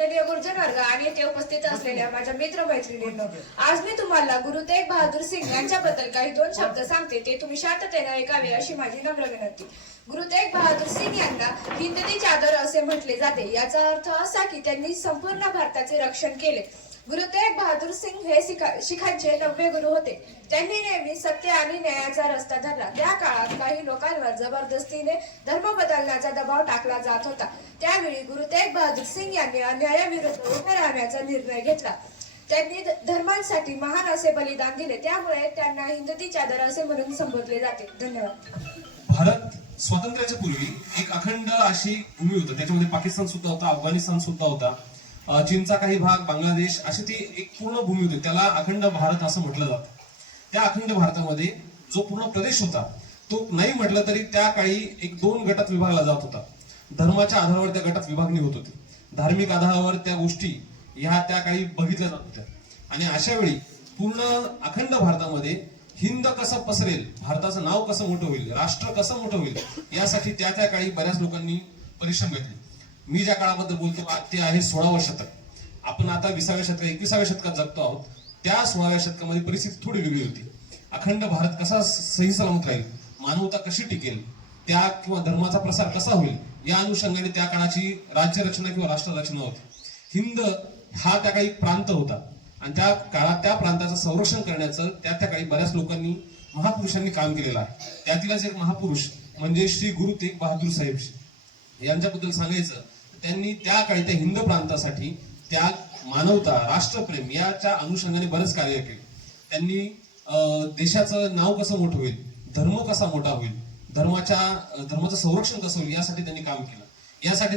आणि येथे उपस्थित असलेल्या माझ्या मित्र मैत्रिणींनो आज मी तुम्हाला गुरु तेग बहादूर सिंग यांच्याबद्दल काही दोन शब्द सांगते. ते तुम्ही शांततेने ऐकावे अशी माझी नम्र विनंती. गुरु तेग बहादूर सिंग यांना हिंदी चादर असे म्हटले जाते. याचा अर्थ असा की त्यांनी संपूर्ण भारताचे रक्षण केले. गुरु तेग बहादूर सिंग हे शिखांचे नववे गुरु होते. त्यांनी नेहमी सत्य आणि न्यायाचा रस्ता धरला. त्या काळात काही लोकांवर जबरदस्तीने धर्म बदलण्याचा दबाव टाकला जात होता. त्यावेळी गुरु तेग बहादूर सिंग यांनी अन्यायाविरुद्ध उभे राहण्याचा निर्णय घेतला. त्यांनी धर्मांसाठी महान असे बलिदान दिले. त्यामुळे त्यांना हिंदती चादर असे म्हणून संबोधले जाते. धन्यवाद. भारत स्वातंत्र्याच्या पूर्वी एक अखंड अशी भूमी होती. त्याच्यामध्ये पाकिस्तान सुद्धा होता अफगाणिस्तान सुद्धा होता. चीनचा काही भाग बांगलादेश अशी ती एक पूर्ण भूमी होती. त्याला अखंड भारत असं म्हटलं जातं. त्या अखंड भारतामध्ये जो पूर्ण प्रदेश होता तो नाही म्हटलं तरी त्या काळी एक दोन गटात विभागला जात होता. धर्माच्या आधारावर त्या गटात विभागणी होत होती. धार्मिक आधारावर त्या गोष्टी ह्या त्या काळी बघितल्या जात होत्या. आणि अशा वेळी पूर्ण अखंड भारतामध्ये हिंद कसं पसरेल भारताचं नाव कसं मोठं होईल राष्ट्र कसं मोठं होईल यासाठी त्या त्या काळी बऱ्याच लोकांनी परिश्रम घेतले. मी ज्या काळाबद्दल बोलतो ते आहे सोळावं शतक. आपण आता विसाव्या शतकात एकविसाव्या शतकात जगतो आहोत. त्या सोळाव्या शतकामध्ये परिस्थिती थोडी वेगळी होती. अखंड भारत कसा सही सलामत राहील? मानवता कशी टिकेल? त्या किंवा धर्माचा प्रसार कसा होईल? या अनुषंगाने त्या काळाची राज्य रचना किंवा राष्ट्र रचना होती. हिंद हा त्या काही प्रांत होता. आणि त्या काळात त्या प्रांताचं संरक्षण करण्याचं त्या त्या काळी बऱ्याच लोकांनी महापुरुषांनी काम केलेलं आहे. त्यातीलच एक महापुरुष म्हणजे श्री गुरु तेग बहादूर साहेब. यांच्याबद्दल सांगायचं त्यांनी त्या काळी त्या हिंद प्रांतासाठी त्याग मानवता राष्ट्रप्रेम याच्या अनुषंगाने बरंच कार्य केले. त्यांनी अं, देशाचं नाव कसं मोठं होईल धर्म कसा मोठा होईल धर्माच्या धर्माचं संरक्षण कसं होईल यासाठी त्यांनी काम केलं. यासाठी